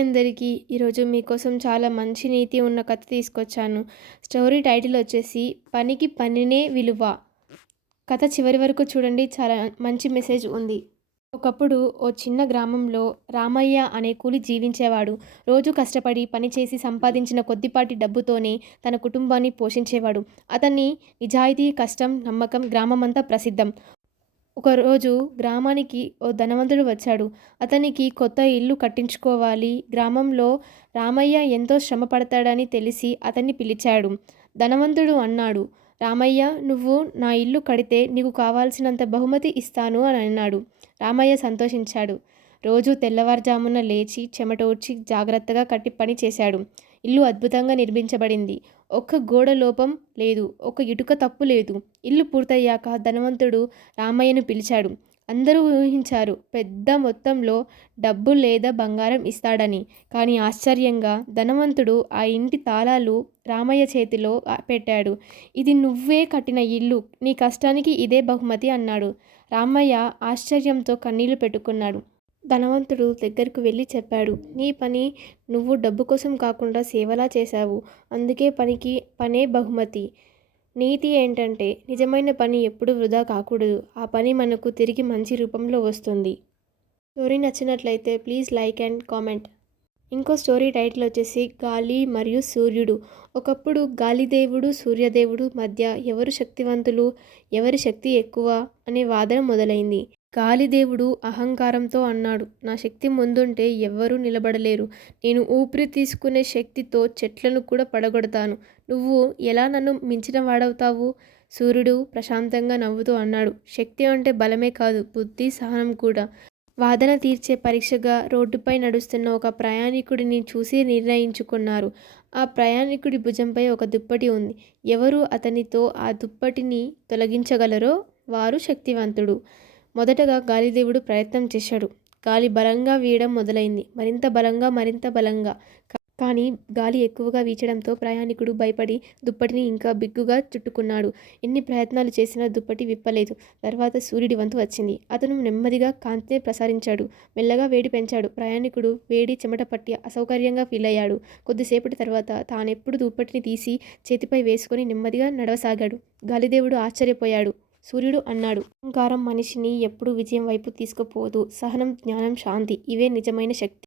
అందరికీ ఈరోజు మీకోసం చాలా మంచి నీతి ఉన్న కథ తీసుకొచ్చాను. స్టోరీ టైటిల్ వచ్చేసి పనికి పనినే విలువ. కథ చివరి వరకు చూడండి చాలా మంచి మెసేజ్ ఉంది. ఒకప్పుడు ఓ చిన్న గ్రామంలో రామయ్య అనే కూలి జీవించేవాడు. రోజు కష్టపడి పనిచేసి సంపాదించిన కొద్దిపాటి డబ్బుతోనే తన కుటుంబాన్ని పోషించేవాడు. అతన్ని నిజాయితీ కష్టం నమ్మకం గ్రామమంతా ప్రసిద్ధం. ఒకరోజు గ్రామానికి ఓ ధనవంతుడు వచ్చాడు. అతనికి కొత్త ఇల్లు కట్టించుకోవాలి. గ్రామంలో రామయ్య ఎంతో శ్రమ పడతాడని తెలిసి అతన్ని పిలిచాడు. ధనవంతుడు అన్నాడు రామయ్య నువ్వు నా ఇల్లు కడితే నీకు కావాల్సినంత బహుమతి ఇస్తాను అని అన్నాడు. రామయ్య సంతోషించాడు. రోజు తెల్లవారుజామున లేచి చెమటోడ్చి జాగ్రత్తగా కట్టి పని చేశాడు. ఇల్లు అద్భుతంగా నిర్మించబడింది. ఒక్క గోడ లోపం లేదు ఒక ఇటుక తప్పు లేదు. ఇల్లు పూర్తయ్యాక ధనవంతుడు రామయ్యను పిలిచాడు. అందరూ ఊహించారు పెద్ద మొత్తంలో డబ్బు లేదా బంగారం ఇస్తాడని. కానీ ఆశ్చర్యంగా ధనవంతుడు ఆ ఇంటి తాళాలు రామయ్య చేతిలో పెట్టాడు. ఇది నువ్వే కట్టిన ఇల్లు నీ కష్టానికి ఇదే బహుమతి అన్నాడు. రామయ్య ఆశ్చర్యంతో కన్నీళ్ళు పెట్టుకున్నాడు. ధనవంతుడు దగ్గరకు వెళ్ళి చెప్పాడు నీ పని నువ్వు డబ్బు కోసం కాకుండా సేవలా చేశావు. అందుకే పనికి పనే బహుమతి. నీతి ఏంటంటే నిజమైన పని ఎప్పుడు వృధా కాకూడదు. ఆ పని మనకు తిరిగి మంచి రూపంలో వస్తుంది స్టోరీ నచ్చినట్లయితే ప్లీజ్ లైక్ అండ్ కామెంట్. ఇంకో స్టోరీ టైటిల్ వచ్చేసి గాలి మరియు సూర్యుడు. ఒకప్పుడు గాలిదేవుడు సూర్యదేవుడు మధ్య ఎవరు శక్తివంతులు ఎవరి శక్తి ఎక్కువ అనే వాదన మొదలైంది. గాలిదేవుడు అహంకారంతో అన్నాడు నా శక్తి ముందుంటే ఎవ్వరూ నిలబడలేరు. నేను ఊపిరి తీసుకునే శక్తితో చెట్లను కూడా పడగొడతాను. నువ్వు ఎలా నన్ను మించిన వాడవుతావు? సూర్యుడు ప్రశాంతంగా నవ్వుతూ అన్నాడు శక్తి అంటే బలమే కాదు బుద్ధి సహనం కూడా. వాదన తీర్చే పరీక్షగా రోడ్డుపై నడుస్తున్న ఒక ప్రయాణికుడిని చూసి నిర్ణయించుకున్నారు. ఆ ప్రయాణికుడి భుజంపై ఒక దుప్పటి ఉంది. ఎవరు అతనితో ఆ దుప్పటిని తొలగించగలరో వారు శక్తివంతుడు. మొదటగా గాలిదేవుడు ప్రయత్నం చేశాడు. గాలి బలంగా వీయడం మొదలైంది. మరింత బలంగా మరింత బలంగా. కానీ గాలి ఎక్కువగా వీచడంతో ప్రయాణికుడు భయపడి దుప్పటిని ఇంకా బిగ్గుగా చుట్టుకున్నాడు. ఎన్ని ప్రయత్నాలు చేసినా దుప్పటి విప్పలేదు. తర్వాత సూర్యుడి వంతు వచ్చింది. అతను నెమ్మదిగా కాంతిని ప్రసారించాడు. మెల్లగా వేడి పెంచాడు. ప్రయాణికుడు వేడి చెమట పట్టి అసౌకర్యంగా ఫీల్ అయ్యాడు. కొద్దిసేపటి తర్వాత తానెప్పుడు దుప్పటిని తీసి చేతిపై వేసుకొని నెమ్మదిగా నడవసాగాడు. గాలిదేవుడు ఆశ్చర్యపోయాడు. సూర్యుడు అన్నాడు. అహంకారం మనిషిని ఎప్పుడు విజయం వైపు తీసుకుపోదు. సహనం జ్ఞానం శాంతి ఇవే నిజమైన శక్తి.